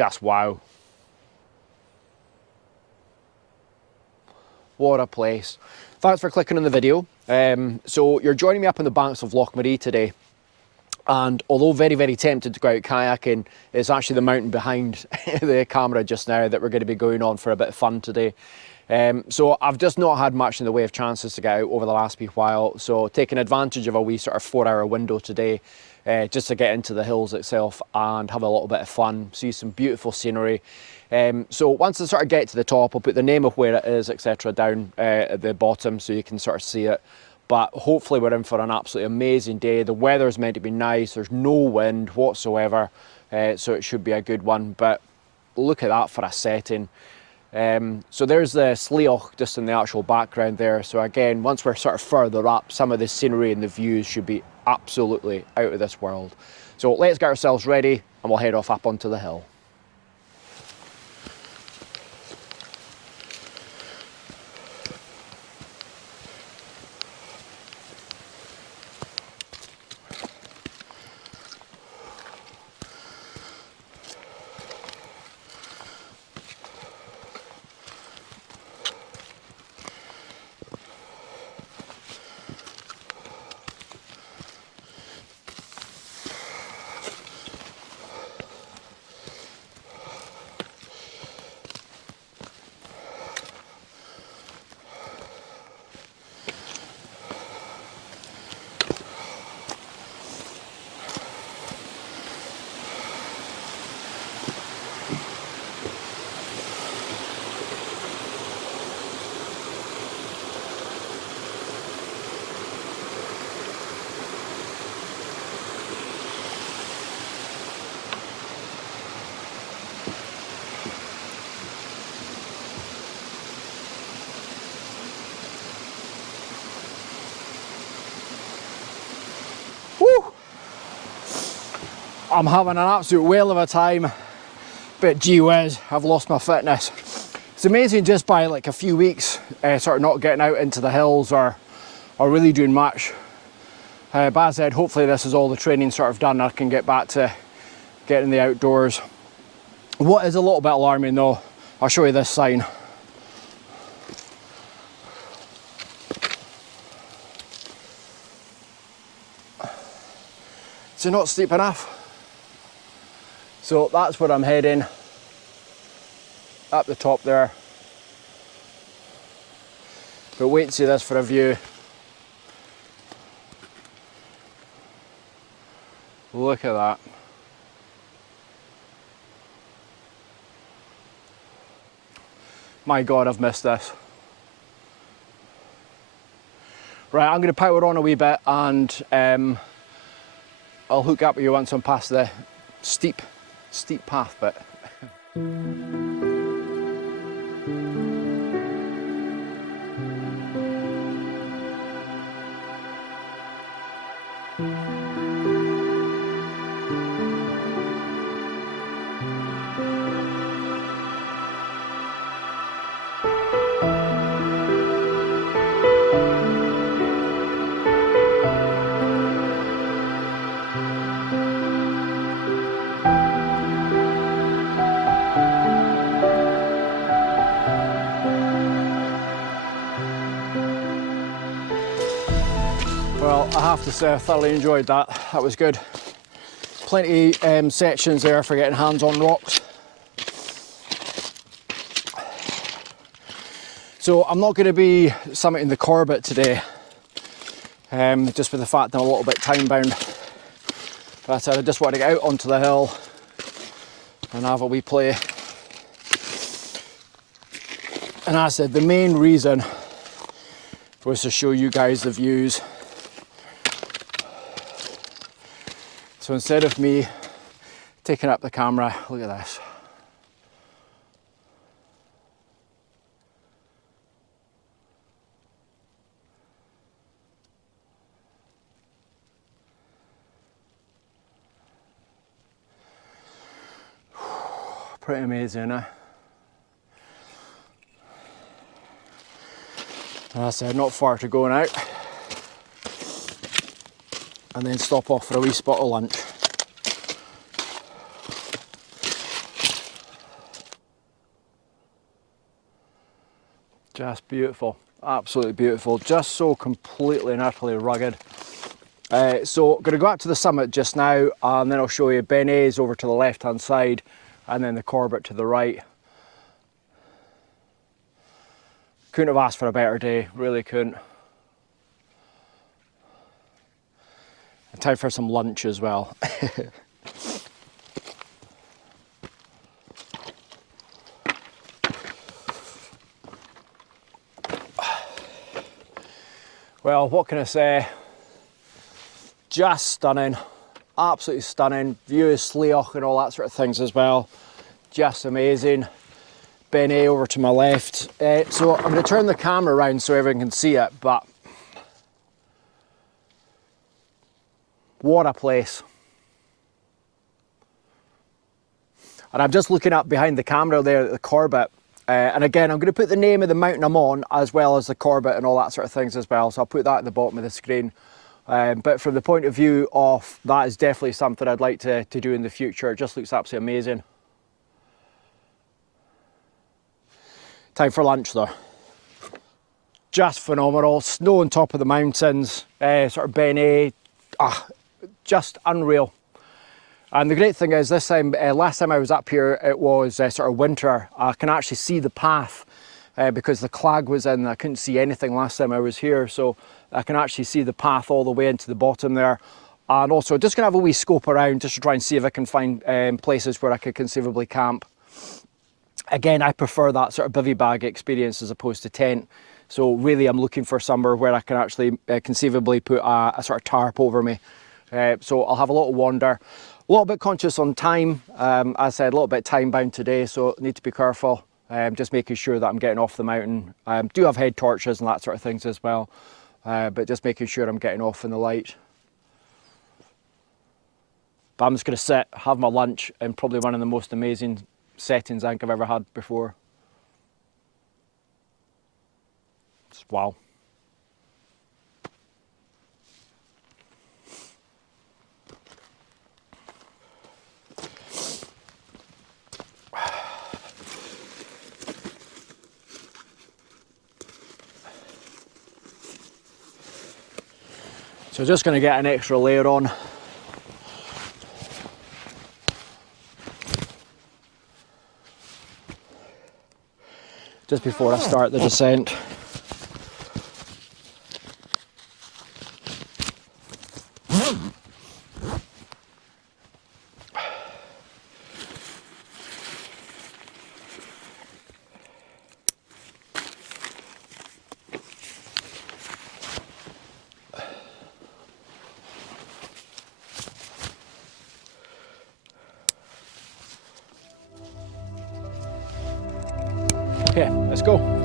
just wow. What a place. Thanks for clicking on the video. So you're joining me up on the banks of Loch Maree today. And although very, very tempted to go out kayaking, it's actually the mountain behind the camera just now that we're going to be going on for a bit of fun today. So I've just not had much in the way of chances to get out over the last wee while. So taking advantage of a wee sort of 4-hour window today, just to get into the hills itself and have a little bit of fun, see some beautiful scenery. So once I sort of get to the top, I'll put the name of where it is, etc. down at the bottom so you can sort of see it. But hopefully we're in for an absolutely amazing day. The weather's meant to be nice, there's no wind whatsoever, so it should be a good one. But look at that for a setting. So there's the Sleoch just in the actual background there. So again, once we're sort of further up, some of the scenery and the views should be absolutely out of this world. So let's get ourselves ready and we'll head off up onto the hill. Woo! I'm having an absolute whale of a time, but gee whiz, I've lost my fitness. It's amazing just by like a few weeks, sort of not getting out into the hills or really doing much. But as I said, hopefully this is all the training sort of done. I can get back to getting the outdoors. What is a little bit alarming though, I'll show you this sign. Is it not steep enough? So that's where I'm heading, up the top there. But wait to see this for a view. Look at that. My God, I've missed this. Right, I'm going to power on a wee bit and I'll hook up with you once I'm past the steep path bit. Well, I have to say I thoroughly enjoyed that. That was good. Plenty sections there for getting hands on rocks. So I'm not going to be summiting the Corbett today, just with the fact that I'm a little bit time bound. But I just want to get out onto the hill and have a wee play. And as I said, the main reason was to show you guys the views. So instead of me taking up the camera, look at this. Pretty amazing, eh? As I said, not far to go now. And then stop off for a wee spot of lunch. Just beautiful, absolutely beautiful. Just so completely and utterly rugged. So going to go up to the summit just now, and then I'll show you Beinn Eighe's over to the left hand side, and then the Corbett to the right. Couldn't have asked for a better day, really couldn't. And time for some lunch as well. Well, what can I say? Just stunning, absolutely stunning. View of Sleoch and all that sort of things as well. Just amazing. Beinn Eighe over to my left. So I'm going to turn the camera around so everyone can see it, but what a place. And I'm just looking up behind the camera there at the Corbett. And again, I'm going to put the name of the mountain I'm on, as well as the Corbett and all that sort of things as well. So I'll put that at the bottom of the screen. But from the point of view of, that is definitely something I'd like to do in the future. It just looks absolutely amazing. Time for lunch though. Just phenomenal. Snow on top of the mountains, sort of Beinn Eighe, just unreal. And the great thing is this time, last time I was up here, it was sort of winter. I can actually see the path because the clag was in. I couldn't see anything last time I was here, so I can actually see the path all the way into the bottom there. And also just gonna have a wee scope around just to try and see if I can find places where I could conceivably camp. Again, I prefer that sort of bivvy bag experience as opposed to tent. So really I'm looking for somewhere where I can actually conceivably put a sort of tarp over me. So I'll have a little wander. A little bit conscious on time. As I said, a little bit time bound today, so need to be careful. Just making sure that I'm getting off the mountain. Do have head torches and that sort of things as well. But just making sure I'm getting off in the light. But I'm just going to sit, have my lunch, in probably one of the most amazing settings I think I've ever had before. Just wow. So just going to get an extra layer on. Just before I start the descent. Okay, let's go.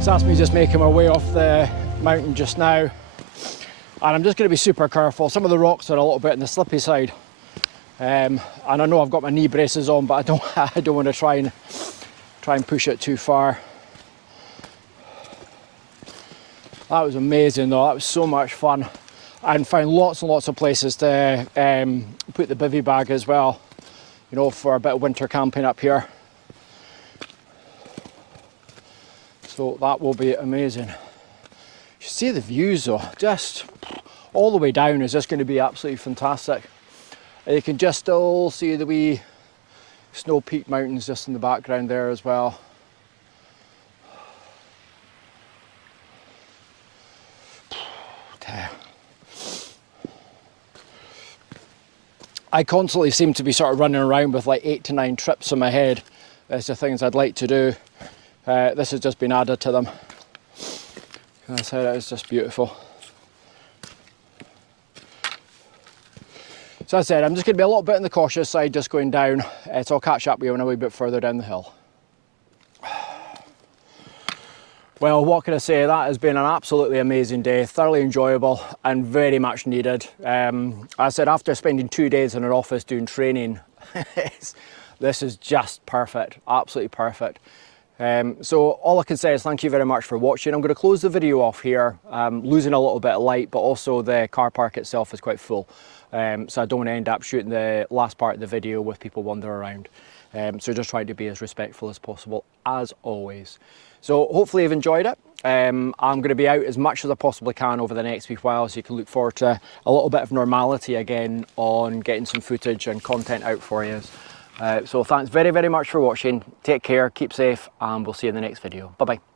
So that's me just making my way off the mountain just now. And I'm just going to be super careful. Some of the rocks are a little bit on the slippy side. And I know I've got my knee braces on, but I don't want to try and push it too far. That was amazing though, that was so much fun. And found lots and lots of places to put the bivvy bag as well, you know, for a bit of winter camping up here. So that will be amazing. You should see the views though, just all the way down is just going to be absolutely fantastic. And you can just still see the wee snow peak mountains just in the background there as well. I constantly seem to be sort of running around with like 8 to 9 trips in my head as to things I'd like to do. This has just been added to them. As I said, it is just beautiful. So as I said, I'm just going to be a little bit on the cautious side just going down, so I'll catch up with you when I'm a wee bit further down the hill. Well, what can I say? That has been an absolutely amazing day, thoroughly enjoyable and very much needed. As I said, after spending 2 days in an office doing training, this is just perfect, absolutely perfect. So all I can say is thank you very much for watching. I'm going to close the video off here. I'm losing a little bit of light, but also the car park itself is quite full. So I don't want to end up shooting the last part of the video with people wandering around. So just trying to be as respectful as possible, as always. So hopefully you've enjoyed it. I'm going to be out as much as I possibly can over the next wee while, so you can look forward to a little bit of normality again on getting some footage and content out for you. So thanks very, very much for watching. Take care, keep safe, and we'll see you in the next video. Bye-bye.